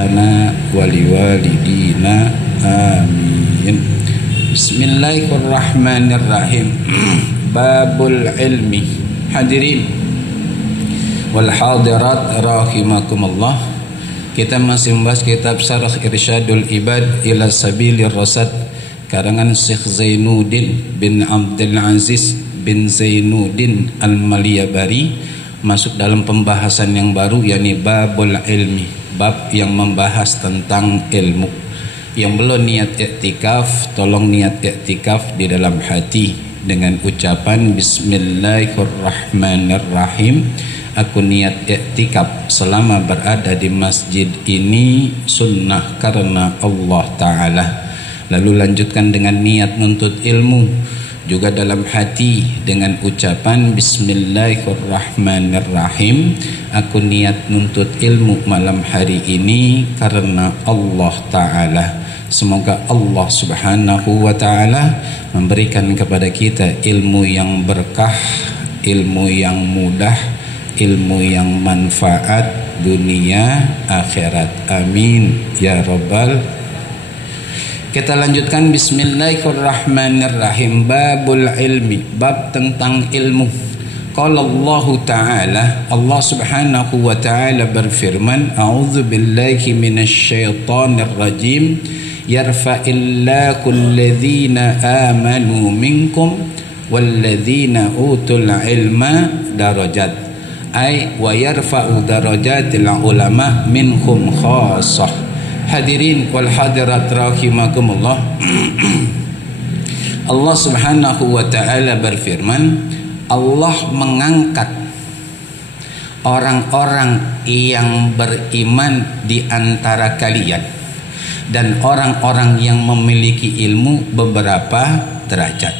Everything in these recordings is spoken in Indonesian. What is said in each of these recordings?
lana wa liwalidina amin. Bismillahirrahmanirrahim. Babul ilmi. Hadirin wal hadirat rahimakumullah. Kita masih membahas kitab Syarah Irsyadul Ibad ila Sabilir Rasyad karangan Syekh Zainuddin bin Abdul Aziz bin Zainuddin Al-Maliyabari. Masuk dalam pembahasan yang baru, yakni babul ilmi, bab yang membahas tentang ilmu. Yang belum niat iktikaf, tolong niat iktikaf di dalam hati dengan ucapan Bismillahirrahmanirrahim. Aku niat iktikaf selama berada di masjid ini sunnah karena Allah Ta'ala. Lalu lanjutkan dengan niat nuntut ilmu juga dalam hati dengan ucapan Bismillahirrahmanirrahim. Aku niat nuntut ilmu malam hari ini karena Allah Ta'ala. Semoga Allah Subhanahu wa Ta'ala memberikan kepada kita ilmu yang berkah, ilmu yang mudah, ilmu yang manfaat dunia akhirat. Amin ya rabbal. Kita lanjutkan Bismillahirrahmanirrahim. Babul ilmi, bab tentang ilmu. Qala Allah Ta'ala, Allah Subhanahu wa Ta'ala berfirman, A'udzu billahi minasyaitonir rajim. Yarfa'illahu alladhina amanu minkum walladhina utul ilma darajat. Ay wa yarfa'u darajatil ulama minhum khassah. Hadirin wal hadirat rahimakumullah. Allah Subhanahu wa Ta'ala berfirman, Allah mengangkat orang-orang yang beriman di antara kalian dan orang-orang yang memiliki ilmu beberapa derajat.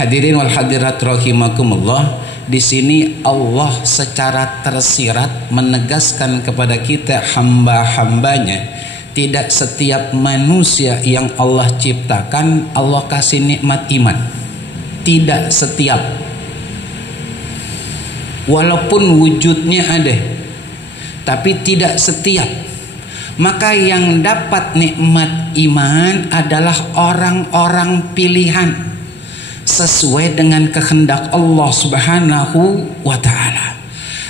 Hadirin wal hadirat rahimakumullah. Di sini Allah secara tersirat menegaskan kepada kita hamba-hambanya, tidak setiap manusia yang Allah ciptakan Allah kasih nikmat iman. Tidak setiap. Walaupun wujudnya ada, tapi tidak setiap. Maka yang dapat nikmat iman adalah orang-orang pilihan sesuai dengan kehendak Allah Subhanahu wa Ta'ala.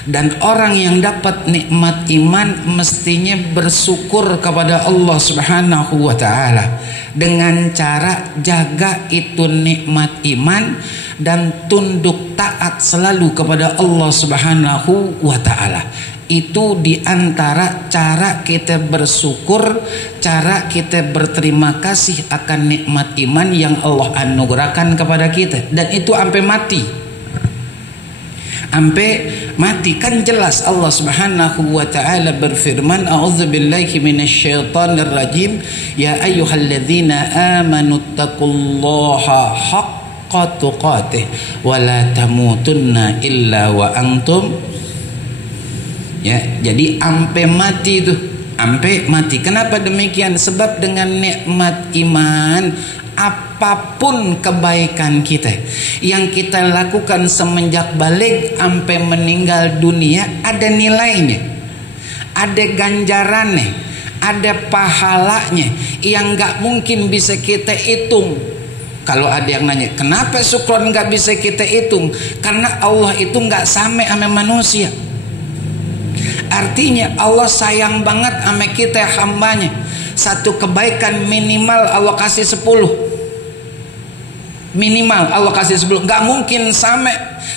Dan orang yang dapat nikmat iman mestinya bersyukur kepada Allah Subhanahu wa Ta'ala dengan cara jaga itu nikmat iman dan tunduk taat selalu kepada Allah Subhanahu wa Ta'ala. Itu diantara cara kita bersyukur, cara kita berterima kasih akan nikmat iman yang Allah anugerahkan kepada kita. Dan itu sampai mati. Sampai mati. Kan jelas Allah Subhanahu wa Ta'ala berfirman, A'udzubillahi minasyaitonir rajim. Ya ayyuhalladzina amanu taqullaha haqqa tuqatih wa la tamutunna illa wa antum. Ya, jadi ampe mati itu, ampe mati. Kenapa demikian? Sebab dengan nikmat iman, apapun kebaikan kita yang kita lakukan semenjak balik ampe meninggal dunia ada nilainya, ada ganjarannya, ada pahalanya yang nggak mungkin bisa kita hitung. Kalau ada yang nanya, kenapa syukron nggak bisa kita hitung? Karena Allah itu nggak sama manusia. Artinya Allah sayang banget sama kita hambanya. Satu kebaikan minimal Allah kasih 10. Minimal Allah kasih 10. Gak mungkin sama.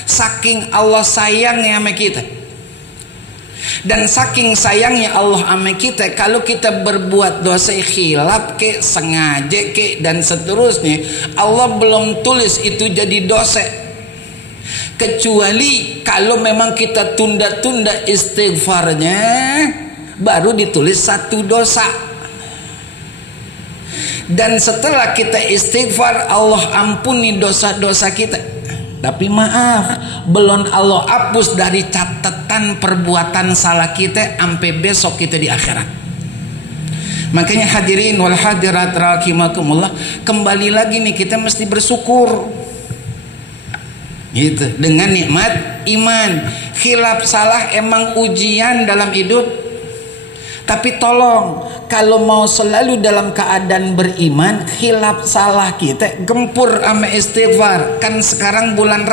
Saking Allah sayangnya sama kita. Dan saking sayangnya Allah sama kita, kalau kita berbuat dosa khilaf ke, sengaja ke, dan seterusnya, Allah belum tulis itu jadi dosa. Kecuali kalau memang kita tunda-tunda istighfarnya, baru ditulis satu dosa. Dan setelah kita istighfar, Allah ampuni dosa-dosa kita. Tapi maaf, belum Allah hapus dari catatan perbuatan salah kita sampai besok kita di akhirat. Makanya hadirin wal hadirat rahimakumullah, kembali lagi nih kita mesti bersyukur. Gitu, dengan nikmat iman. Khilaf salah emang ujian dalam hidup, Tapi tolong, kalau mau selalu dalam keadaan beriman, khilaf salah kita gempur sama istighfar. Kan sekarang bulan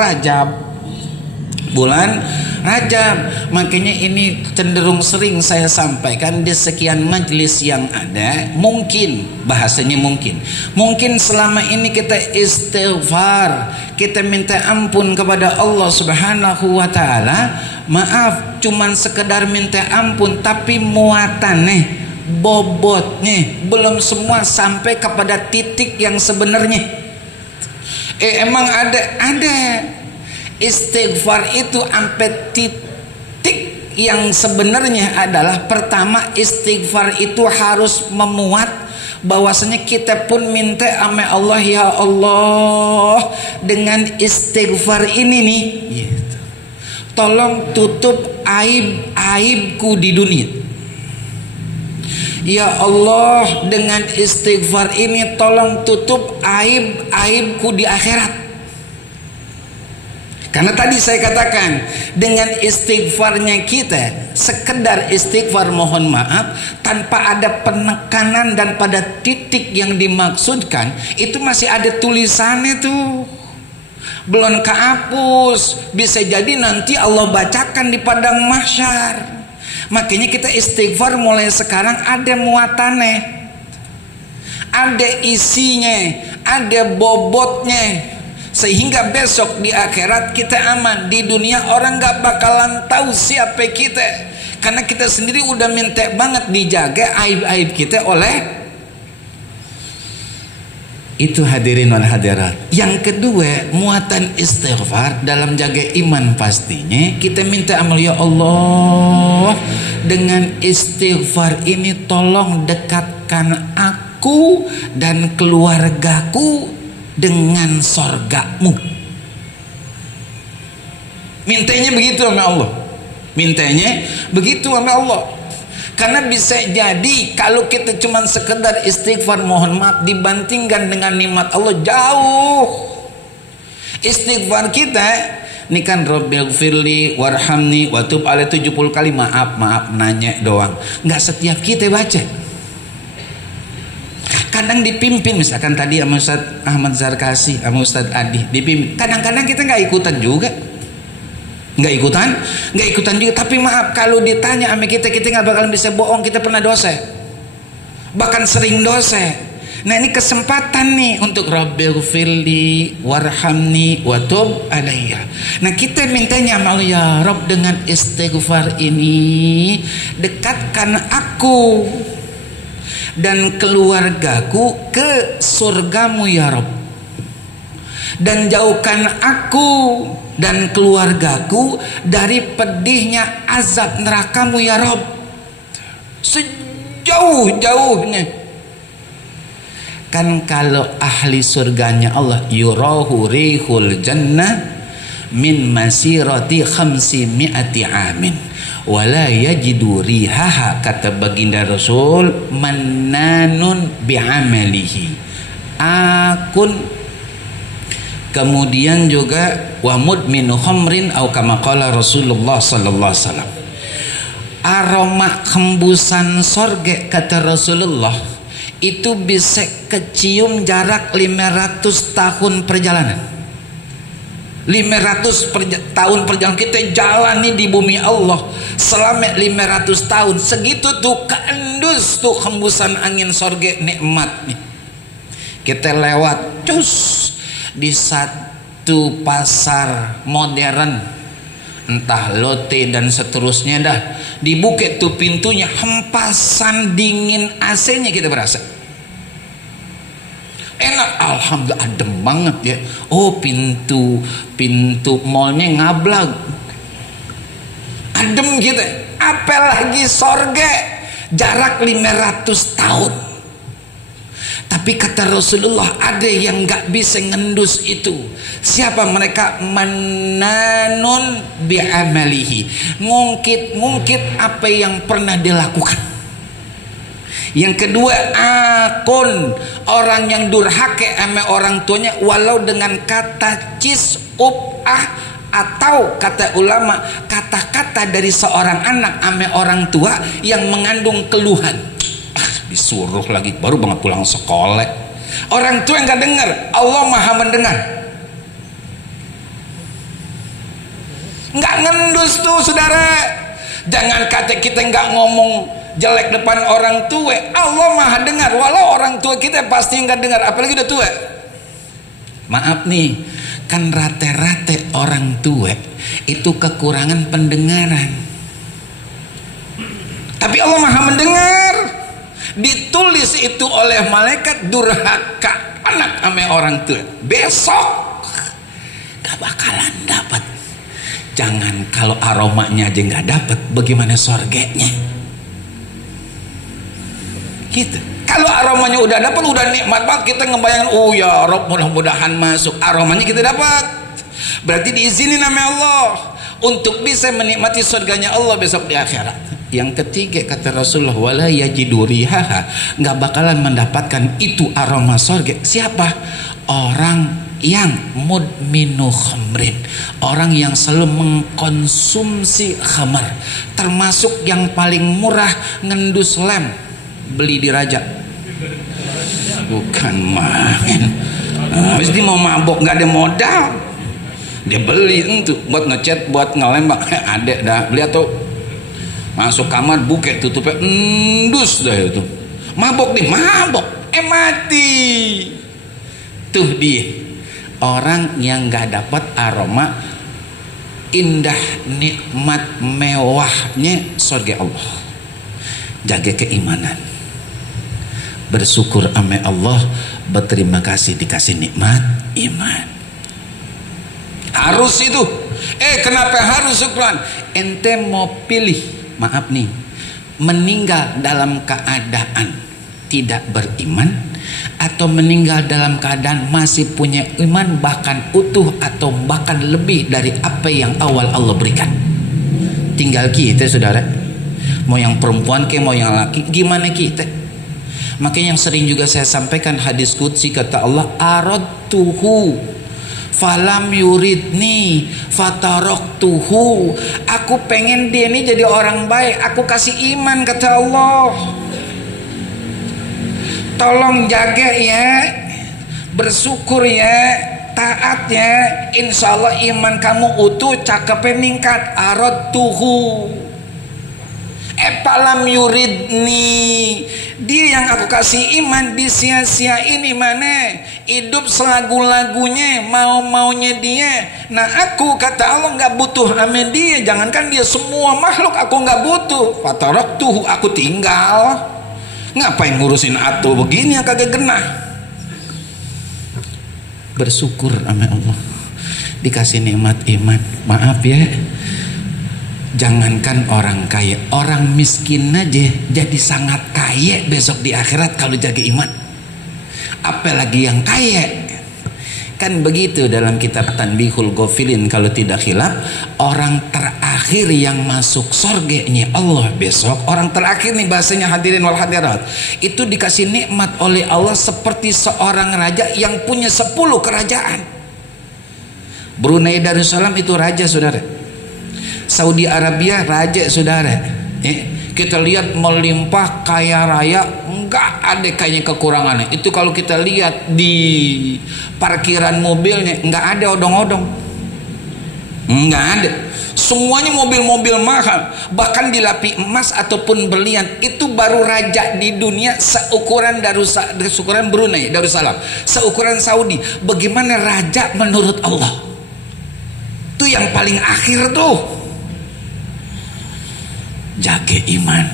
Rajab, makanya ini cenderung sering saya sampaikan di sekian majelis yang ada. Mungkin bahasanya mungkin selama ini kita istighfar, kita minta ampun kepada Allah Subhanahu wa taala, maaf cuman sekedar minta ampun, tapi muatannya, bobotnya belum semua sampai kepada titik yang sebenarnya. Emang ada istighfar itu sampai titik yang sebenarnya adalah, pertama, istighfar itu harus memuat bahwasanya kita pun minta sama Allah, ya Allah, dengan istighfar ini nih, gitu, tolong tutup aib-aibku di dunia. Ya Allah, dengan istighfar ini tolong tutup aib-aibku di akhirat. Karena tadi saya katakan, dengan istighfarnya kita, sekedar istighfar mohon maaf, tanpa ada penekanan dan pada titik yang dimaksudkan, itu masih ada tulisannya tuh, belum kehapus. Bisa jadi nanti Allah bacakan di padang mahsyar. Makanya kita istighfar mulai sekarang ada muatannya, ada isinya, ada bobotnya, sehingga besok di akhirat kita aman. Di dunia orang gak bakalan tahu siapa kita, karena kita sendiri udah minta banget dijaga aib-aib kita oleh itu. Hadirin wal hadirat. Yang kedua, muatan istighfar dalam jaga iman pastinya kita minta amal, ya Allah, dengan istighfar ini tolong dekatkan aku dan keluargaku dengan sorgamu. Mintanya begitu sama Allah, mintanya begitu sama Allah. Karena bisa jadi kalau kita cuma sekedar istighfar mohon maaf, dibandingkan dengan nikmat Allah jauh. Istighfar kita ini kan Rabbighfirli warhamni watub alaih 70 kali, maaf nanya doang. Nggak setiap kita baca. Kadang dipimpin, misalkan tadi sama Ustaz Ahmad Zarkasi, sama Ustaz Adi dipimpin. Kadang-kadang kita nggak ikutan juga, nggak ikutan juga. Tapi maaf, kalau ditanya sama kita nggak bakalan bisa bohong. Kita pernah dosa, bahkan sering dosa. Nah ini kesempatan nih untuk Rabbighfirli warhamni watub alayya. Nah kita mintanya sama Allah, ya Rabb, dengan istighfar ini dekatkan aku dan keluargaku ke surgamu ya Rabb, dan jauhkan aku dan keluargaku dari pedihnya azab nerakamu ya Rabb, sejauh-jauhnya. Kan kalau ahli surganya Allah, yurahu rihul jannah min masirati 500 amin wala yajidu rihaha, kata baginda Rasul, mannanun bi'amalihi akun. Kemudian juga wa mudminu khamrin au kama qala Rasulullah sallallahu alaihi wasallam. Aroma hembusan sorga, kata Rasulullah, itu bisa kecium jarak 500 tahun perjalanan. 500 tahun perjalanan kita jalani di bumi Allah selama 500 tahun. Segitu tuh keendus tuh hembusan angin sorga nikmat nih. Kita lewat cus di satu pasar modern, entah lote dan seterusnya dah, dibuka tuh pintunya, hempasan dingin AC-nya kita berasa enak, alhamdulillah, adem banget ya. Oh, pintu mallnya ngablag, adem gitu. Apalagi sorga jarak 500 tahun. Tapi kata Rasulullah, ada yang gak bisa ngendus itu. Siapa mereka? Mannanun bi'amalihi, ngungkit apa yang pernah dilakukan. Yang kedua, akun, orang yang durhaka sama orang tuanya walau dengan kata cis upah atau kata ulama kata-kata dari seorang anak ame orang tua yang mengandung keluhan. Disuruh lagi baru banget pulang sekolah. Orang tua nggak dengar, Allah Maha mendengar. Nggak ngendus tuh saudara. Jangan kata kita nggak ngomong jelek depan orang tua, Allah Maha dengar. Walau orang tua kita pasti nggak dengar, apalagi udah tua. Maaf nih, kan rata-rata orang tua itu kekurangan pendengaran. Tapi Allah Maha mendengar. Ditulis itu oleh malaikat durhaka anak ame orang tua. Besok gak bakalan dapat. Jangan kalau aromanya aja gak dapat, bagaimana sorganya? Gitu. Kalau aromanya udah dapat, udah nikmat banget, kita ngebayangin, oh ya Rob mudah-mudahan masuk. Aromanya kita dapat. Berarti diizinin nama Allah untuk bisa menikmati surganya Allah besok di akhirat. Yang ketiga kata Rasulullah, wala yajidu rihaha, nggak bakalan mendapatkan itu aroma surga. Siapa? Orang yang mudminu khamrin, orang yang selalu mengkonsumsi khamar, termasuk yang paling murah ngendus lem beli di Raja. Bukan main. Mesti mau mabok nggak ada modal, dia beli untuk buat ngecat, buat ngelem. Ada dah lihat tuh, masuk kamar buket tutupnya endus dah itu, mabok nih, mabok mati. Tuh dia orang yang nggak dapat aroma indah nikmat mewahnya surga Allah. Jaga keimanan, bersyukur ame Allah, berterima kasih dikasih nikmat iman. Harus itu. Kenapa harus syukran? Ente mau pilih, maaf nih, meninggal dalam keadaan tidak beriman atau meninggal dalam keadaan masih punya iman, bahkan utuh atau bahkan lebih dari apa yang awal Allah berikan. Tinggal kita saudara, mau yang perempuan ke mau yang laki, gimana kita. Makanya yang sering juga saya sampaikan hadis qudsi, kata Allah, aradtuhu falam yuridni fataroktuhu. Aku pengen dia ini jadi orang baik, aku kasih iman, kata Allah. Tolong jaga ya, bersyukur ya, taat ya, insya Allah iman kamu utuh, cakepnya meningkat. Aradtuhu falam yuridni, dia yang aku kasih iman disia-siain imannya, hidup selagu-lagunya, mau-maunya dia. Nah aku, kata Allah, nggak butuh sama dia. Jangankan dia, semua makhluk aku nggak butuh. Fataraktuhu, aku tinggal. Ngapain ngurusin atuh begini yang kagak genah. Bersyukur sama Allah, dikasih nikmat iman. Maaf ya, jangankan orang kaya, orang miskin aja jadi sangat kaya besok di akhirat kalau jaga iman. Apalagi yang kaya. Kan begitu dalam kitab Tanbihul Ghafilin kalau tidak khilaf, orang terakhir yang masuk surganya Allah besok, orang terakhir nih bahasanya hadirin wal hadirat, itu dikasih nikmat oleh Allah seperti seorang raja yang punya 10 kerajaan. Brunei Darussalam itu raja saudara, Saudi Arabia raja saudara. Kita lihat melimpah kaya raya, enggak ada kayaknya kekurangannya. Itu kalau kita lihat di parkiran mobilnya, enggak ada odong-odong, enggak ada. Semuanya mobil-mobil mahal, bahkan dilapi emas ataupun berlian. Itu baru raja di dunia seukuran seukuran Brunei Darussalam, seukuran Saudi. Bagaimana raja menurut Allah? Itu yang paling akhir tuh. Jaga iman.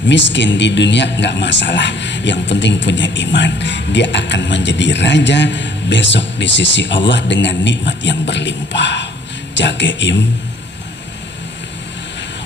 Miskin di dunia nggak masalah, yang penting punya iman. Dia akan menjadi raja besok di sisi Allah dengan nikmat yang berlimpah. Jaga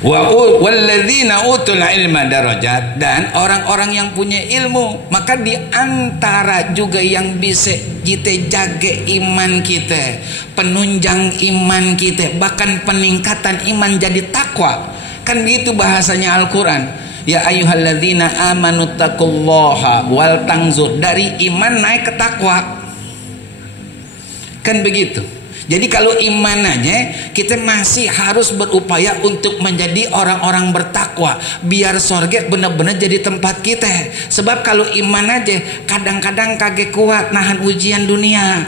walladzina utul ilma darajat, dan orang-orang yang punya ilmu. Maka di antara juga yang bisa kita jaga iman kita, penunjang iman kita, bahkan peningkatan iman jadi takwa. Kan begitu bahasanya Al-Quran, ya ayyuhalladzina amanu taqullaha wal tanzur, dari iman naik ke takwa. Kan begitu. Jadi kalau iman aja kita masih harus berupaya untuk menjadi orang-orang bertakwa, biar surga benar-benar jadi tempat kita. Sebab kalau iman aja kadang-kadang kagak kuat nahan ujian dunia,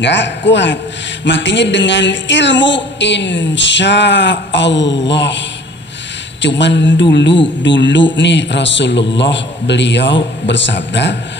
nggak kuat. Makanya dengan ilmu insya Allah. Cuman dulu nih Rasulullah beliau bersabda,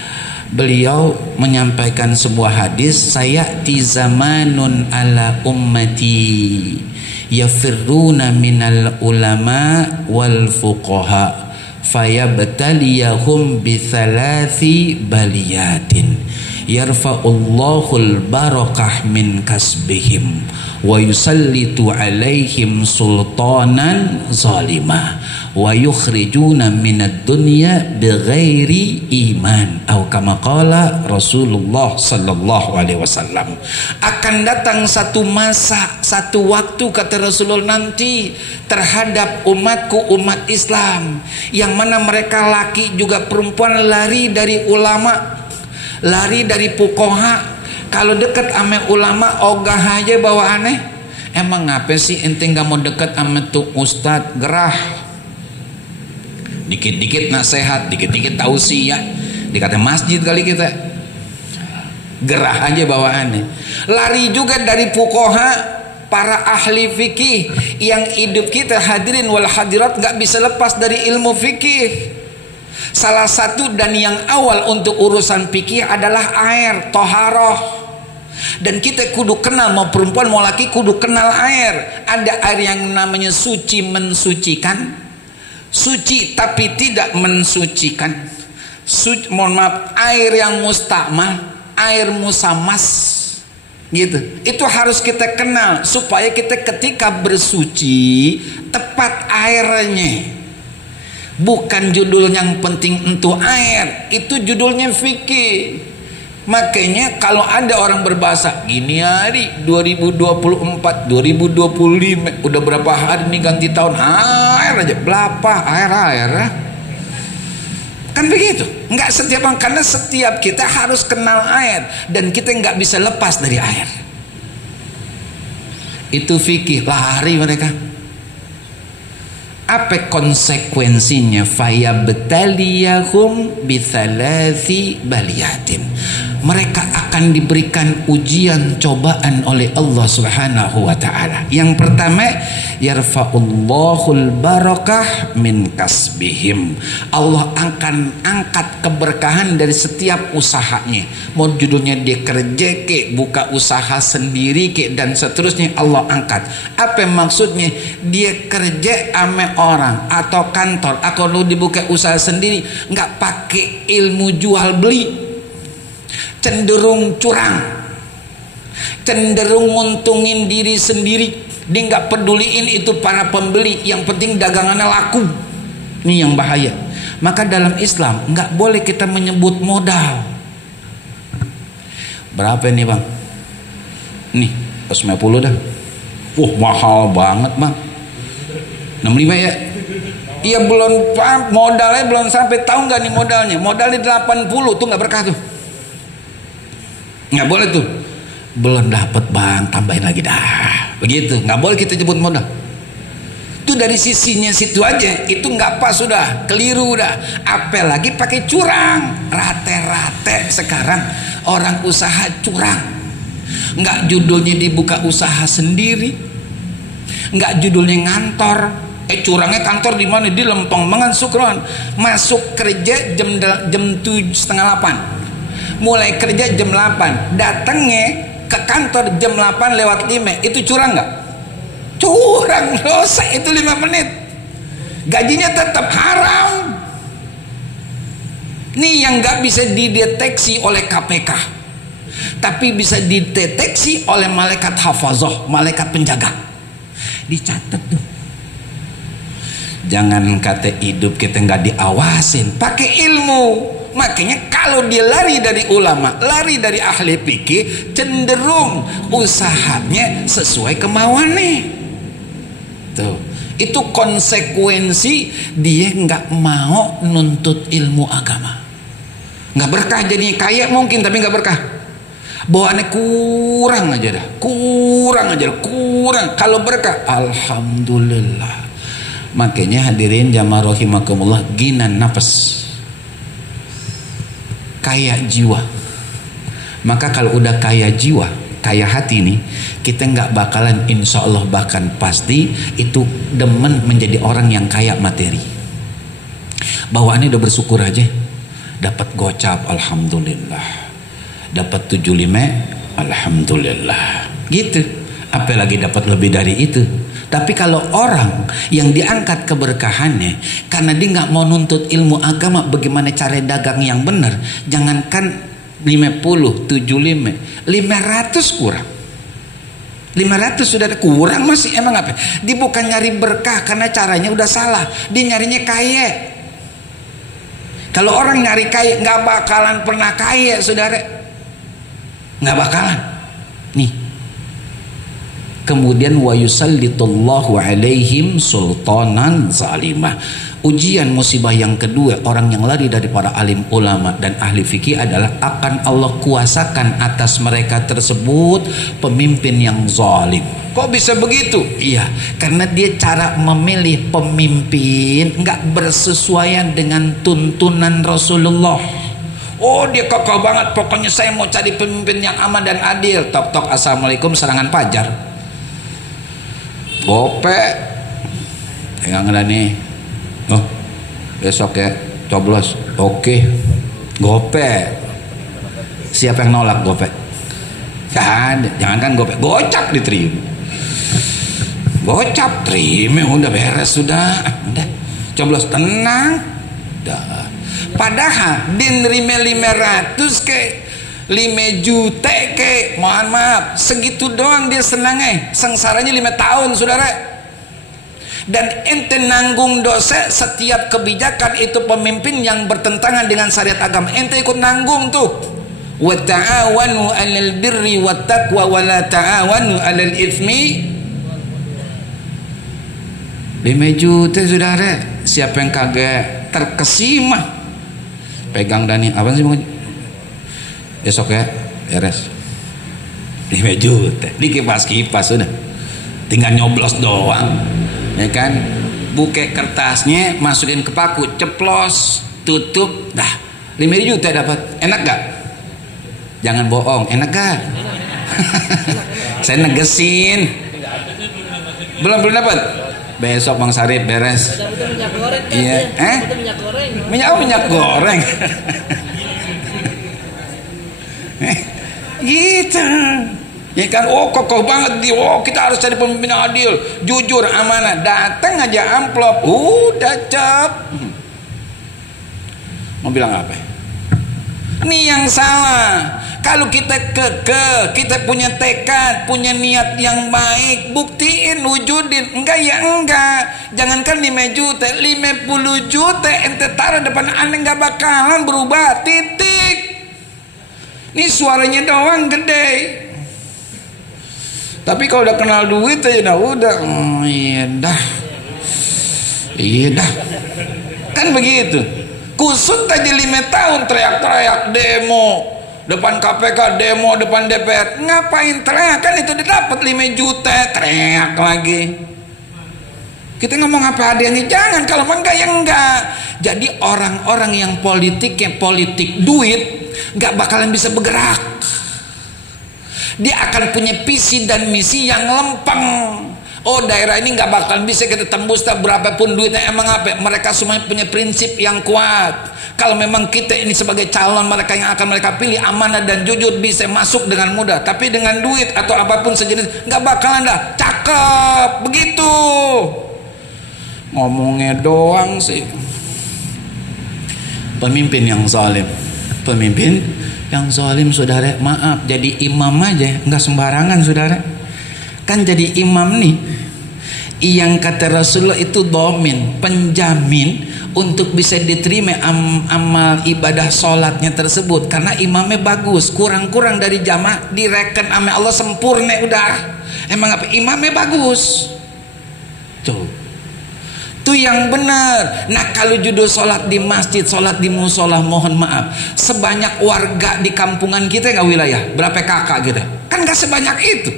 beliau menyampaikan sebuah hadis, sayati zamanun ala ummati yafirruna minal ulama wal fuqaha fayabtaliyahum bithalathi baliyatin yarfa'ullahul barakah min kasbihim wa yusallitu alaihim sultanan zalimah wa yukhrijuna minad dunya bighairi iman atau kama qala Rasulullah sallallahu alaihi wasallam. Akan datang satu masa, satu waktu kata Rasulullah nanti terhadap umatku, umat Islam, yang mana mereka laki juga perempuan lari dari ulama, lari dari fuqaha. Kalau dekat sama ulama ogah aja bawaannya. Emang ngapa sih ente gak mau dekat sama tuh ustadz? Gerah, dikit-dikit nasihat, dikit-dikit tausiah, dikata masjid kali kita, gerah aja bawaannya. Lari juga dari fuqaha, para ahli fikih yang hidup kita hadirin wal hadirat gak bisa lepas dari ilmu fikih. Salah satu dan yang awal untuk urusan fikih adalah air, toharoh. Dan kita kudu kenal, mau perempuan mau laki kudu kenal air. Ada air yang namanya suci mensucikan, suci tapi tidak mensucikan. Mohon maaf, air yang mustakmal, air musamas, gitu. Itu harus kita kenal supaya kita ketika bersuci tepat airnya. Bukan judul yang penting untuk air, itu judulnya fikih. Makanya kalau ada orang berbahasa gini hari 2024, 2025, udah berapa hari nih ganti tahun, air aja, berapa air. Kan begitu. Enggak setiap orang, karena setiap kita harus kenal air dan kita enggak bisa lepas dari air. Itu fikih, lari mereka. Apa konsekuensinya? Fayabtaliyahum bithalathi baliyatin. Mereka akan diberikan ujian, cobaan oleh Allah Subhanahu wa taala. Yang pertama, yarfa'ullahul barakah min kasbihim. Allah akan angkat keberkahan dari setiap usahanya. Mau judulnya dia kerja ke, buka usaha sendiri ke, dan seterusnya, Allah angkat. Apa maksudnya? Dia kerja ame orang atau kantor atau lu dibuka usaha sendiri, nggak pakai ilmu jual beli, cenderung curang, cenderung nguntungin diri sendiri. Dia nggak peduliin itu para pembeli, yang penting dagangannya laku. Ini yang bahaya. Maka dalam Islam nggak boleh kita menyebut modal. Berapa nih bang? Nih 150 dah. Mahal banget bang. 65 ya? Iya, belum paham, modalnya belum sampai. Tahu nggak nih modalnya? Modalnya 80 tuh nggak berkah tuh. Nggak boleh tuh. Belum dapat bang, tambahin lagi dah. Begitu, nggak boleh kita sebut modal. Itu dari sisinya situ aja, itu nggak pas, sudah keliru dah. Apalagi pakai curang, rate-rate sekarang orang usaha curang. Nggak judulnya dibuka usaha sendiri, nggak judulnya ngantor. Curangnya kantor di mana? Di Lempeng Mangan Sukron. Masuk kerja jam 7:30, mulai kerja jam 8, datangnya ke kantor jam 8 lewat 5. Itu curang nggak? Curang, dosa itu 5 menit. Gajinya tetap haram. Ini yang nggak bisa dideteksi oleh KPK, tapi bisa dideteksi oleh malaikat hafazah, malaikat penjaga. Dicatat tuh. Jangan kata hidup kita nggak diawasin, pakai ilmu. Makanya kalau dia lari dari ulama, lari dari ahli fikih, cenderung usahanya sesuai kemauannya. Tuh, itu konsekuensi dia nggak mau nuntut ilmu agama. Nggak berkah, jadinya kaya mungkin tapi nggak berkah. bawaannya kurang aja dah, kurang. Kalau berkah, alhamdulillah. Makanya hadirin jamaah rahimakumullah, ginan nafas, kaya jiwa. Maka kalau udah kaya jiwa, kaya hati nih, kita nggak bakalan, insya Allah bahkan pasti itu demen menjadi orang yang kaya materi. Bawaannya udah bersyukur aja, dapat gocap alhamdulillah, dapat 75 alhamdulillah, gitu. Apalagi dapat lebih dari itu. Tapi kalau orang yang diangkat keberkahannya karena dia nggak mau nuntut ilmu agama bagaimana cara dagang yang benar, jangankan 50, 75, 500 kurang. 500 sudah kurang masih, emang apa? Dia bukan nyari berkah karena caranya udah salah, dia nyarinya kaya. Kalau orang nyari kaya nggak bakalan pernah kaya, saudara, nggak bakalan. Nih, kemudian wa yusallitullahu alaihim sultanan zalimah. Ujian musibah yang kedua orang yang lari dari para alim ulama dan ahli fikih adalah akan Allah kuasakan atas mereka tersebut pemimpin yang zalim. Kok bisa begitu? Iya, karena dia cara memilih pemimpin nggak bersesuaian dengan tuntunan Rasulullah. Oh, dia kokoh banget, pokoknya saya mau cari pemimpin yang aman dan adil. Tok tok, assalamualaikum, serangan fajar. Gope, pegang nih. Oh, besok ya coblos. Oke, gope. Siapa yang nolak gope? Jangankan gope, gocap diterima. Gocap terima, udah beres sudah. Udah, coblos, tenang. Udah. Padahal din nerima 500 ke 5 juta ke, mohon maaf, segitu doang dia senangnya. Sengsaranya 5 tahun, saudara. Dan ente nanggung dosa setiap kebijakan itu pemimpin yang bertentangan dengan syariat agama, ente ikut nanggung tuh. Wa ta'awanu 'alal birri wat taqwa wa la ta'awanu 'alal itsmi. 5 juta, saudara. Siapa yang kagak terkesima? Pegang Dani, apa sih besok ya beres 5 juta di kipas sudah, tinggal nyoblos doang ya kan. Buke kertasnya, masukin ke paku, ceplos, tutup, dah 5 juta dapat. Enak gak? Jangan bohong, enak gak? Saya negesin. Belum dapat. Besok Bang Sarip beres. Minyak goreng kan? Iya, minyak goreng. Gitu. Ya kan, oh kokoh banget dia. Oh, kita harus cari pemimpin yang adil, jujur, amanah. Datang aja amplop, udah cap. Mau bilang apa? Ini yang salah. Kalau kita kita punya tekad, punya niat yang baik, buktiin, wujudin. Enggak ya enggak. Jangankan 5 juta, 50 juta ente taruh depan aneh nggak bakalan berubah. Titik. Ini suaranya doang gede. Tapi kalau udah kenal duit aja udah, iya dah. Kan begitu. Kusut aja 5 tahun teriak-teriak demo depan KPK, demo depan DPR. Ngapain teriak? Kan itu didapat 5 juta, teriak lagi. Kita ngomong apa adanya, jangan. Kalau enggak ya enggak. Jadi orang-orang yang politiknya politik duit nggak bakalan bisa bergerak. Dia akan punya visi dan misi yang lempeng. Oh, daerah ini nggak bakalan bisa kita tembus tak berapapun duitnya. Emang apa? Mereka semuanya punya prinsip yang kuat. Kalau memang kita ini sebagai calon mereka yang akan mereka pilih amanah dan jujur, bisa masuk dengan mudah. Tapi dengan duit atau apapun sejenis nggak bakalan dah. Cakep begitu. Ngomongnya doang sih. Pemimpin yang zalim, pemimpin yang zalim, saudara, maaf, jadi imam aja nggak sembarangan, saudara. Kan jadi imam nih, yang kata Rasulullah itu domin, penjamin untuk bisa diterima amal ibadah sholatnya tersebut. Karena imamnya bagus, kurang-kurang dari jamaah direken sama Allah sempurna udah. Emang apa? Imamnya bagus. Tuh Itu yang benar. Nah kalau judul sholat di masjid, sholat di musola, mohon maaf, sebanyak warga di kampungan kita nggak wilayah, berapa kakak gitu, kan nggak sebanyak itu.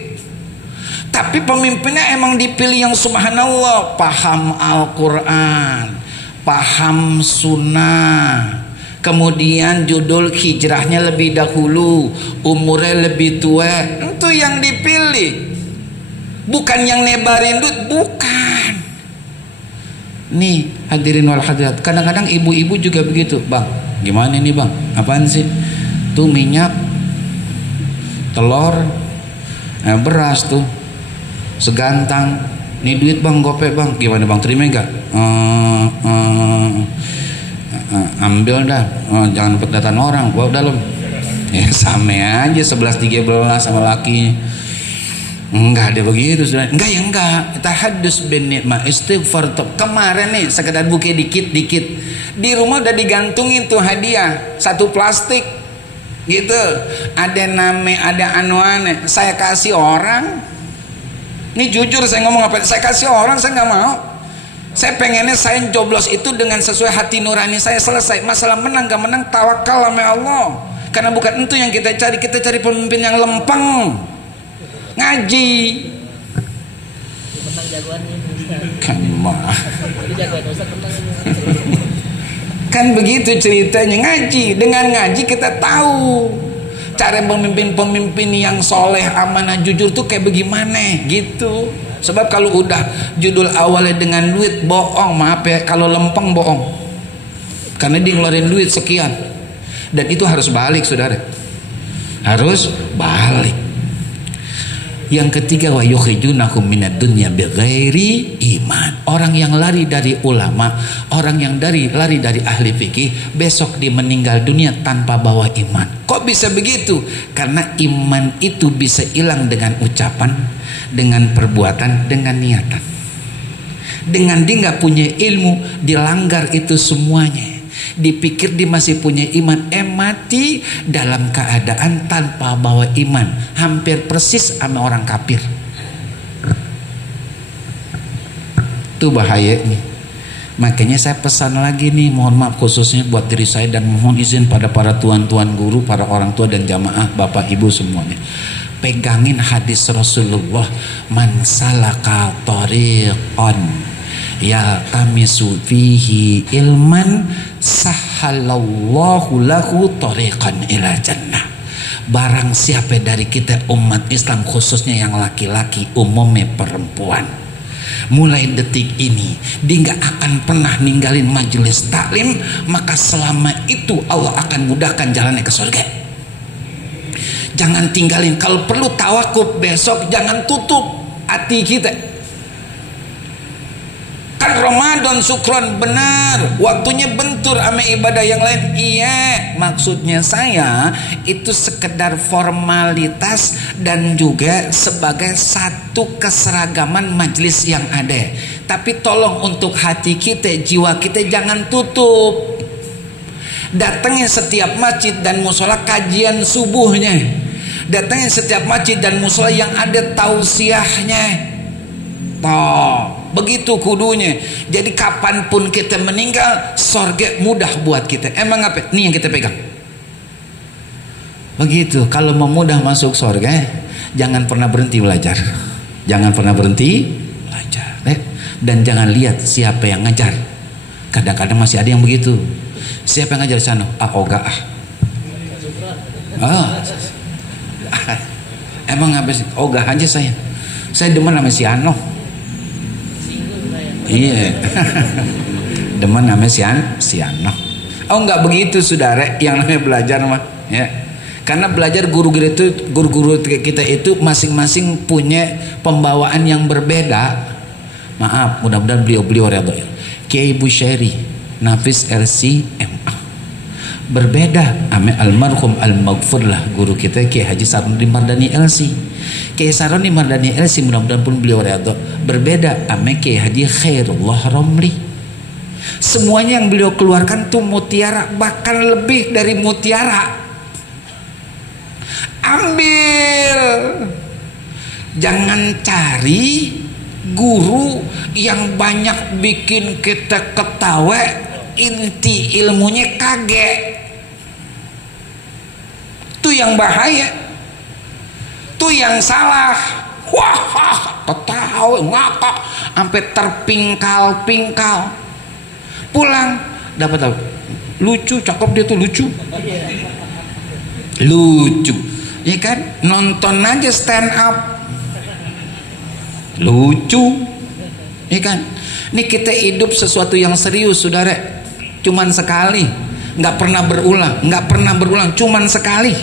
Tapi pemimpinnya emang dipilih yang subhanallah, paham Al-Quran, paham sunnah, kemudian judul hijrahnya lebih dahulu, umurnya lebih tua. Itu yang dipilih, bukan yang nebarin duit, bukan. Nih hadirin wal hadirat, kadang-kadang ibu-ibu juga begitu. Bang, gimana nih bang, apaan sih? Tuh minyak, telur, beras tuh segantang. Nih duit bang, gope bang, gimana bang, terima enggak? Ambil dah, jangan pendatan orang, bawa dalam. Ya sama aja 11-13 sama lakinya. Enggak ada begitu, saudara. Enggak ya enggak. Tahaddus bin nikmah, istighfar. Kemarin nih sekedar buke dikit-dikit. Di rumah udah digantungin tuh hadiah, satu plastik gitu. Ada nama, ada anuan. Saya kasih orang. Ini jujur saya ngomong apa? Saya kasih orang, saya nggak mau. Saya pengennya saya joblos itu dengan sesuai hati nurani saya, selesai. Masalah menang gak menang, tawakal sama Allah. Karena bukan itu yang kita cari. Kita cari pemimpin yang lempeng, ngaji. Kan begitu ceritanya. Ngaji, dengan ngaji kita tahu cara pemimpin-pemimpin yang soleh, amanah, jujur tuh kayak bagaimana gitu. Sebab kalau udah judul awalnya dengan duit, bohong, maaf ya, kalau lempeng bohong, karena dia ngeluarin duit sekian. Dan itu harus balik, saudara, harus balik. Yang ketiga, wa yukhrijunahum minad dunya bighairi iman. Orang yang lari dari ulama, orang yang lari dari ahli fikih, besok dia meninggal dunia tanpa bawa iman. Kok bisa begitu? Karena iman itu bisa hilang dengan ucapan, dengan perbuatan, dengan niatan. Dengan dia nggak punya ilmu, dilanggar itu semuanya. Dipikir dia masih punya iman, mati dalam keadaan tanpa bawa iman, hampir persis sama orang kafir. Itu bahayanya. Makanya saya pesan lagi nih, mohon maaf khususnya buat diri saya dan mohon izin pada para tuan-tuan guru, para orang tua dan jamaah, bapak ibu semuanya. Pegangin hadis Rasulullah, man salaka tariqan ya tamisu fihi ilman sahalallahu lahu tariqan ila jannah. Barang siapa dari kita umat Islam, khususnya yang laki-laki, umumnya perempuan, mulai detik ini dia gak akan pernah ninggalin majelis taklim, maka selama itu Allah akan mudahkan jalannya ke surga. Jangan tinggalin. Kalau perlu tawakuf besok, jangan tutup hati kita. Kan Ramadan syukron, benar, waktunya bentur sama ibadah yang lain. Iya, maksudnya saya itu sekedar formalitas dan juga sebagai satu keseragaman majelis yang ada. Tapi tolong untuk hati kita, jiwa kita jangan tutup. Datangnya setiap masjid dan musola kajian subuhnya. Datangnya setiap masjid dan musola yang ada tausiahnya. Begitu kudunya. Jadi kapanpun kita meninggal, sorga mudah buat kita. Emang apa? Ini yang kita pegang. Begitu. Kalau mau mudah masuk sorga, jangan pernah berhenti belajar. Jangan pernah berhenti belajar. Dan jangan lihat siapa yang ngajar. Kadang-kadang masih ada yang begitu. Siapa yang ngajar sana? Oga. Emang apa sih? Oga aja saya. Saya demen sama si Ano. Iya. Demen namanya si Ano. Enggak begitu saudara, yang namanya belajar mah ya. Karena belajar guru-guru kita itu masing-masing punya pembawaan yang berbeda. Maaf, mudah-mudahan beliau redha. Kiai Bushairi, Nafis LC MA. Berbeda sama almarhum al-maghfur lah guru kita Kiai Haji Saroni Mardani LC. Kiai Saroni Mardani LC mudah-mudahan pun beliau redha. Berbeda sama Kiai Haji Khairullah Romli. Semuanya yang beliau keluarkan tuh mutiara, bahkan lebih dari mutiara. Ambil, jangan cari Guru yang banyak bikin kita ketawa, inti ilmunya kagak. Itu yang bahaya, itu yang salah. Wah, ketawa ngakak sampai terpingkal-pingkal. Pulang dapat tahu lucu, cakep, dia tuh lucu, ya kan? Nonton aja stand up, lucu, ya kan? Ini kita hidup sesuatu yang serius, saudara. Cuman sekali, nggak pernah berulang, cuman sekali.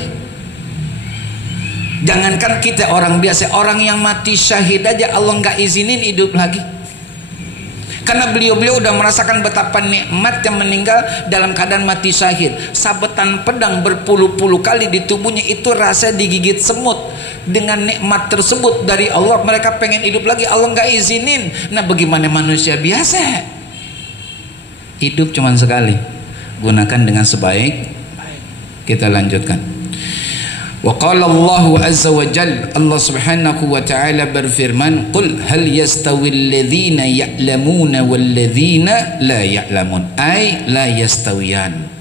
Jangankan kita orang biasa, orang yang mati syahid aja Allah nggak izinin hidup lagi. Karena beliau udah merasakan betapa nikmat yang meninggal dalam keadaan mati syahid. Sabetan pedang berpuluh-puluh kali di tubuhnya itu rasa digigit semut. Dengan nikmat tersebut dari Allah, mereka pengen hidup lagi, Allah nggak izinin. Nah, bagaimana manusia biasa? Hidup cuma sekali, gunakan dengan sebaik. Kita lanjutkan. Wa qala Allah azza wa jalla, Allah subhanahu wa ta'ala berfirman, qul hal yastawi alladhina ya'lamuna wal ladhina la ya'lamun, ay la yastawiyan.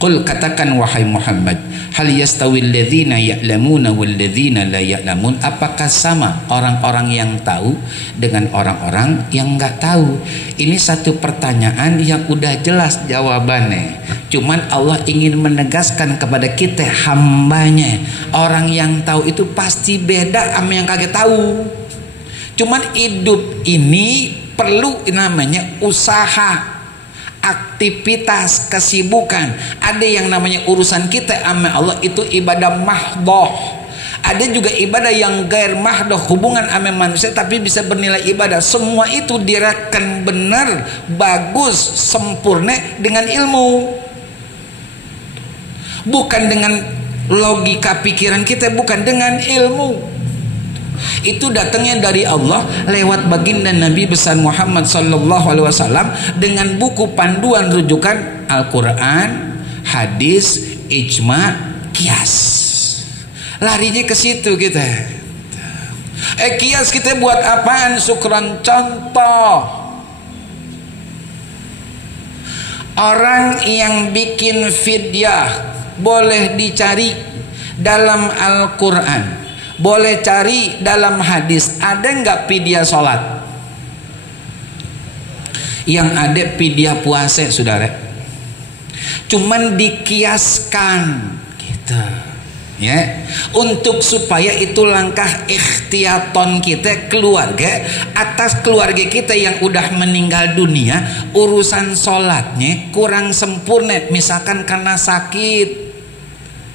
Qul, katakan wahai Muhammad, hal yastawi alladhina ya'lamuna wal ladhina la ya'lamun, apakah sama orang-orang yang tahu dengan orang-orang yang enggak tahu? Ini satu pertanyaan yang udah jelas jawabannya. Cuman Allah ingin menegaskan kepada kita hambanya, orang yang tahu itu pasti beda sama yang kagak tahu. Cuman hidup ini perlu namanya usaha, aktivitas, kesibukan. Ada yang namanya urusan kita sama Allah itu ibadah mahdoh. Ada juga ibadah yang gair mahdoh, hubungan sama manusia tapi bisa bernilai ibadah. Semua itu direkan benar, bagus, sempurna dengan ilmu, bukan dengan logika pikiran kita, bukan dengan ilmu. Itu datangnya dari Allah lewat baginda Nabi besar Muhammad sallallahu alaihi wasallam dengan buku panduan rujukan Al-Quran, hadis, ijma, qiyas. Larinya ke situ kita. Qiyas kita buat apaan? Syukran. Contoh, orang yang bikin fidyah boleh dicari dalam Al-Quran, boleh cari dalam hadis. Ada nggak fidyah sholat? Yang ada fidyah puasa, saudara. Cuman dikiaskan gitu, ya, untuk supaya itu langkah ikhtiaton kita keluarga atas keluarga kita yang udah meninggal dunia. Urusan sholatnya kurang sempurna, misalkan karena sakit.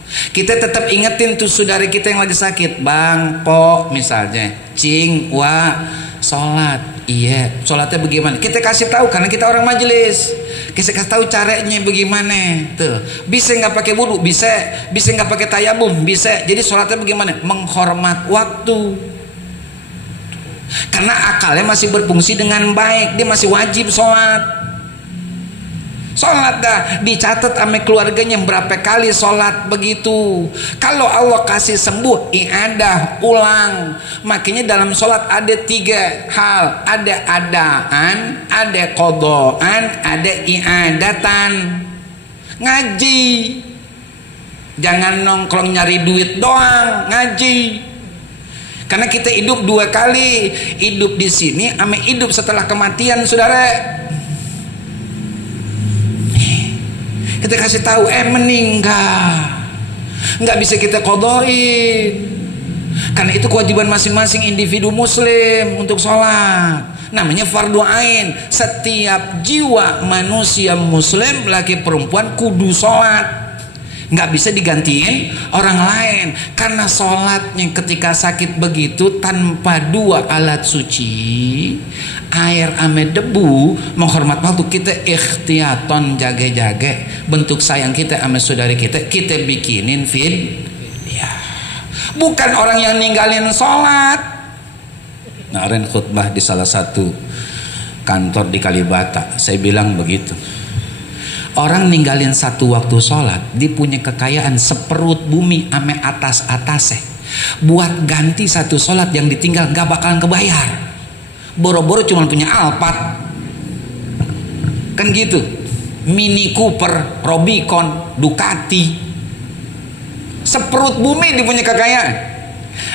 Kita tetap ingetin tuh saudara kita yang lagi sakit, bang, po, misalnya, cing, wa, sholat. Iya, sholatnya bagaimana? Kita kasih tahu karena kita orang majelis. Kita kasih tahu caranya bagaimana. Tuh, bisa nggak pakai wudu? Bisa nggak pakai tayamum? Bisa. Jadi sholatnya bagaimana? Menghormat waktu. Karena akalnya masih berfungsi dengan baik, dia masih wajib sholat. Sholat dah dicatat sama keluarganya berapa kali sholat begitu. Kalau Allah kasih sembuh, i'adah, ulang. Makanya dalam sholat ada 3 hal. Ada adaan, ada qodoan, ada i'adatan. Ngaji, jangan nongkrong nyari duit doang, ngaji. Karena kita hidup 2 kali, hidup di sini sama hidup setelah kematian, saudara. Kita kasih tahu, meninggal, nggak bisa kita qodoin, karena itu kewajiban masing-masing individu muslim untuk sholat. Namanya fardu ain. Setiap jiwa manusia muslim, laki perempuan, kudu sholat. Nggak bisa digantiin orang lain. Karena sholatnya ketika sakit begitu tanpa 2 alat suci, air ame debu, menghormat waktu, kita ikhtiaton jaga-jaga bentuk sayang kita ame saudari kita bikinin ya. Bukan orang yang ninggalin sholat. Kemarin khutbah di salah satu kantor di Kalibata, saya bilang begitu. Orang ninggalin 1 waktu sholat, dia punya kekayaan seperut bumi ame atas-atasnya. Buat ganti 1 sholat yang ditinggal gak bakalan kebayar. boro-boro cuma punya Alphard kan gitu, Mini Cooper, Rubicon, Ducati, seperut bumi dia punya kekayaan.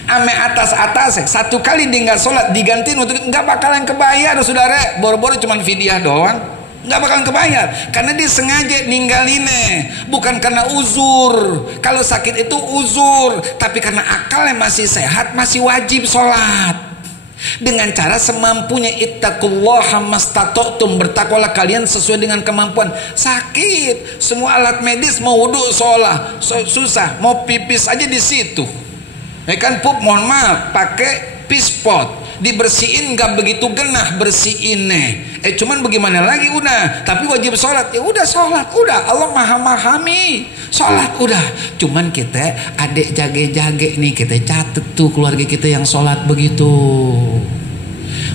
Ame atas satu kali dia nggak sholat digantiin untuk nggak bakalan kebayar saudara, boro-boro cuma fidyah doang, nggak bakalan kebayar karena dia sengaja ninggalinnya, bukan karena uzur. Kalau sakit itu uzur, tapi karena akalnya masih sehat masih wajib sholat dengan cara semampunya. Ittaqullaha mastata'tum, bertakwalah kalian sesuai dengan kemampuan. Sakit semua alat medis, mau wudu sholat susah, mau pipis aja di situ kan pup, mohon maaf pakai pispot dibersihin nggak begitu genah bersihinnya, cuman bagaimana lagi, udah tapi wajib sholat, ya udah sholat, udah Allah maha memahami sholat, udah. Cuman kita adek jage-jage nih, kita catet tuh keluarga kita yang sholat begitu,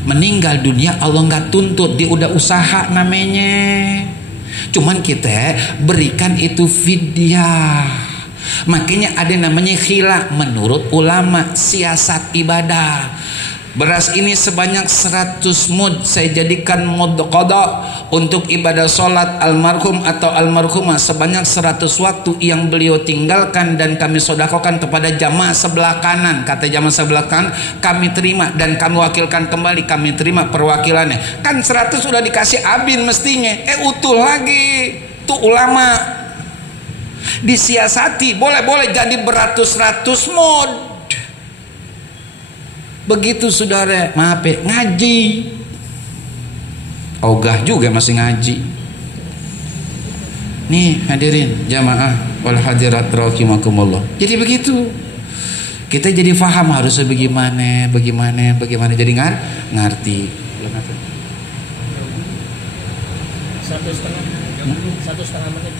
meninggal dunia Allah nggak tuntut, dia udah usaha namanya, cuman kita berikan itu fidyah. Makanya ada namanya khilaf menurut ulama, siasat ibadah. Beras ini sebanyak 100 mud saya jadikan mud qada untuk ibadah sholat almarhum atau almarhumah sebanyak 100 waktu yang beliau tinggalkan dan kami sodakokan kepada jamaah sebelah kanan. Kata jamaah sebelah kanan kami terima dan kami wakilkan kembali, kami terima perwakilannya. Kan 100 sudah dikasih abin mestinya, utuh lagi. Tuh ulama disiasati, boleh jadi beratus-ratus mud begitu saudara. Maaf ya, ngaji ogah juga masih ngaji nih hadirin jamaah wal hadirat rahimakumullah. Jadi begitu kita jadi faham harusnya bagaimana jadi ngerti.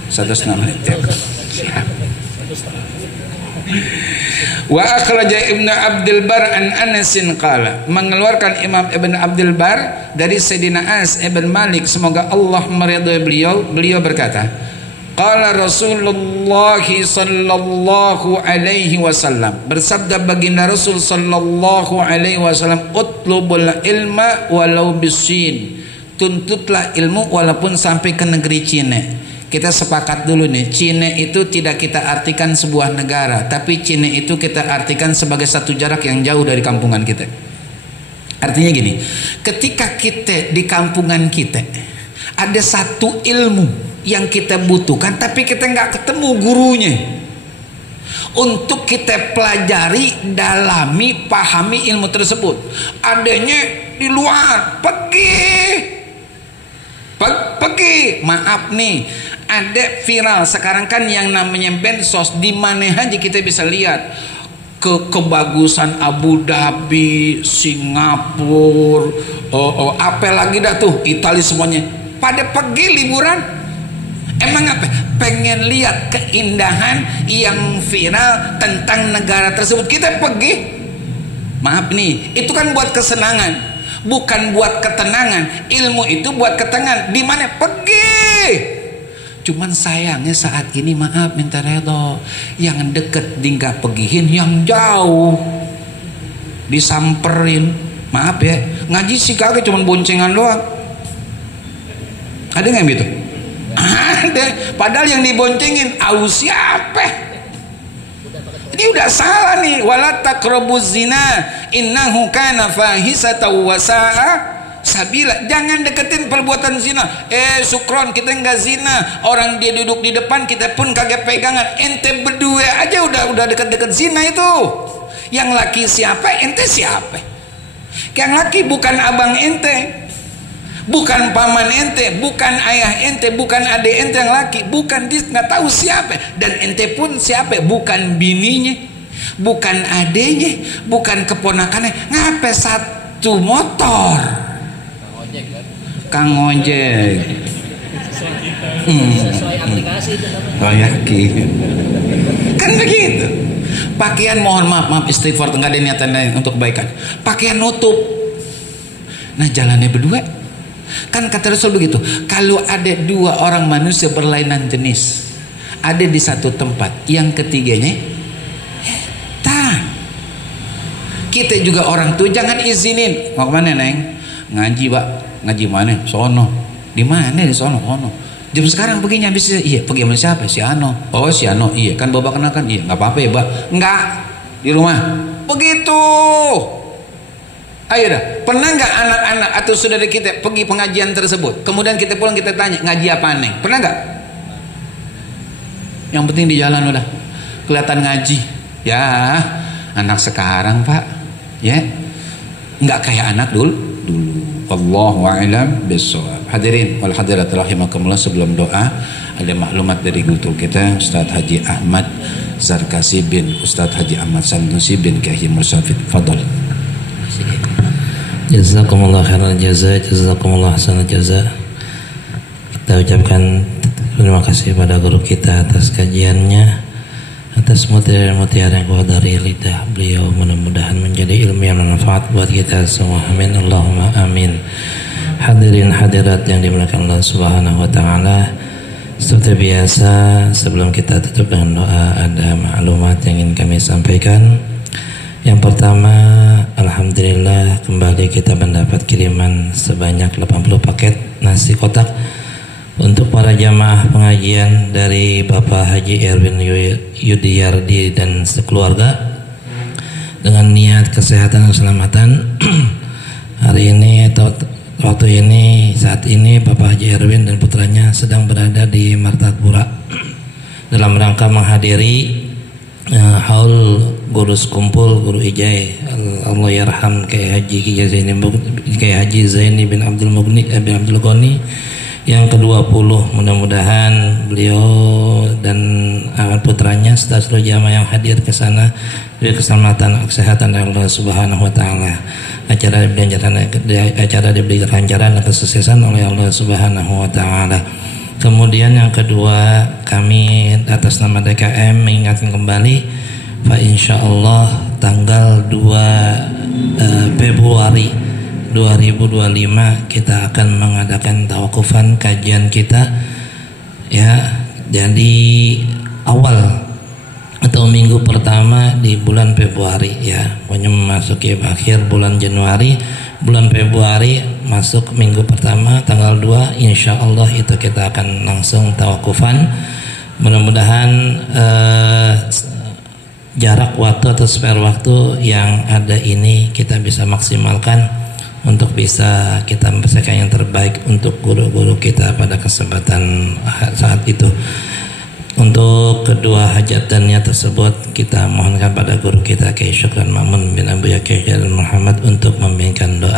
1,5 menit ya. Siap. Wa akhraja Ibnu Abdul Bar an Anasin qala, mengeluarkan Imam Ibnu Abdul Bar dari Sayyidina Anas ibn Malik semoga Allah meridhai beliau berkata, qala Rasulullah sallallahu alaihi wasallam, bersabda baginda Rasul sallallahu alaihi wasallam, utlubul ilma walau bisin, tuntutlah ilmu walaupun sampai ke negeri Cina. Kita sepakat dulu nih, Cina itu tidak kita artikan sebuah negara, tapi Cina itu kita artikan sebagai satu jarak yang jauh dari kampungan kita. Artinya gini, ketika kita di kampungan kita ada satu ilmu yang kita butuhkan, tapi kita nggak ketemu gurunya untuk kita pelajari, dalami, pahami ilmu tersebut. Adanya di luar, pergi. Maaf nih, ada viral sekarang kan yang namanya bansos, di mana aja kita bisa lihat kebagusan Abu Dhabi, Singapura, apa lagi dah tuh, Italia, semuanya pada pergi liburan. Emang apa? Pengen lihat keindahan yang viral tentang negara tersebut, kita pergi. Maaf nih, itu kan buat kesenangan, bukan buat ketenangan. Ilmu itu buat ketenangan. Di mana? Pergi. Cuman sayangnya saat ini, maaf minta redo, yang deket di nggak pergihin, yang jauh disamperin. Maaf ya, ngaji sih kagak, cuman boncengan doang. Ada nggak gitu? Ada. Padahal yang diboncengin siapa? Ini udah salah nih. Wala taqrabuz zina innahu kana fahisatan wa sa'a sabila. Jangan deketin perbuatan zina. Sukron, kita enggak zina. Orang dia duduk di depan, kita pun kagak pegangan. Ente berdua aja udah deket-deket zina itu. Yang laki siapa? Ente siapa? Yang laki bukan abang ente, bukan paman ente, bukan ayah ente, bukan adik ente yang laki, bukan, dia nggak tahu siapa. Dan ente pun siapa? Bukan bininya, bukan adenya, bukan keponakannya. Ngapain satu motor? Kang ojek. Sesuai aplikasi itu namanya. Yakin. Kan begitu. Pakaian, mohon maaf istighfar, nggak ada niatan lain untuk kebaikan. Pakaian nutup. Nah jalannya berdua. Kan kata Rasul begitu, kalau ada dua orang manusia berlainan jenis ada di satu tempat, yang ketiganya kita juga orang tuh jangan izinin. Mau kemana neng? Ngaji Pak, ngaji mana? Sono. Di mana? Di sono. Jam sekarang perginya habis. Iya, pergi sama siapa? Si Ano. Oh si Ano, iya kan Bapak kenal kan? Iya, nggak apa-apa ya Pak. Nggak, di rumah. Begitu. Ayo dah, pernah nggak anak-anak atau saudara kita pergi pengajian tersebut, kemudian kita pulang kita tanya ngaji apa nih? Pernah nggak? Yang penting di jalan udah kelihatan ngaji. Ya, anak sekarang Pak, ya nggak kayak anak dulu. Wallahu a'lam bishawab. Hadirin wal hadirat rahimakumullah, sebelum doa ada maklumat dari guru kita Ustaz Haji Ahmad Zarkasi bin Ustaz Haji Ahmad Sanusi bin Kiai Mursafid. Fadhol. Jazakumullah khairal jaza, jazakumullah hasanal jaza. Kita ucapkan terima kasih pada guru kita atas kajiannya, atas mutiara-mutiara yang keluar dari lidah beliau. Mudah-mudahan menjadi ilmu yang bermanfaat buat kita semua. Amin Allahumma amin. Hadirin hadirat yang dimuliakan Allah Subhanahu wa taala, seperti biasa sebelum kita tutup dengan doa ada maklumat yang ingin kami sampaikan. Yang pertama, alhamdulillah kembali kita mendapat kiriman sebanyak 80 paket nasi kotak untuk para jamaah pengajian dari Bapak Haji Erwin Yudiyardi dan sekeluarga dengan niat kesehatan dan keselamatan. Hari ini atau waktu ini, saat ini Bapak Haji Erwin dan putranya sedang berada di Martapura dalam rangka menghadiri haul gurus kumpul guru ijai Allah yarham Kiai Haji Zaini bin Abdul Mughni bin Abdul Ghani yang ke-20. Mudah-mudahan beliau dan putranya serta seluruh jamaah yang hadir ke sana diberi keselamatan, kesehatan dari Allah Subhanahu wa taala. Acara diberi kelancaran dan kesuksesan oleh Allah Subhanahu wa taala. Kemudian yang kedua, kami atas nama DKM mengingatkan kembali, Pak, insyaallah tanggal 2 Februari 2025 kita akan mengadakan tawakufan kajian kita, ya. Jadi awal atau minggu pertama di bulan Februari, ya, pokoknya memasuki akhir bulan Januari, bulan Februari masuk minggu pertama tanggal 2, insya Allah itu kita akan langsung tawakufan. Mudah-mudahan jarak waktu atau spare waktu yang ada ini kita bisa maksimalkan untuk bisa kita mempersiapkan yang terbaik untuk guru-guru kita pada kesempatan saat itu. Untuk kedua hajatannya tersebut kita mohonkan pada guru kita Kiai Syukran Ma'mun bin Abu Yakir Muhammad untuk memberikan doa.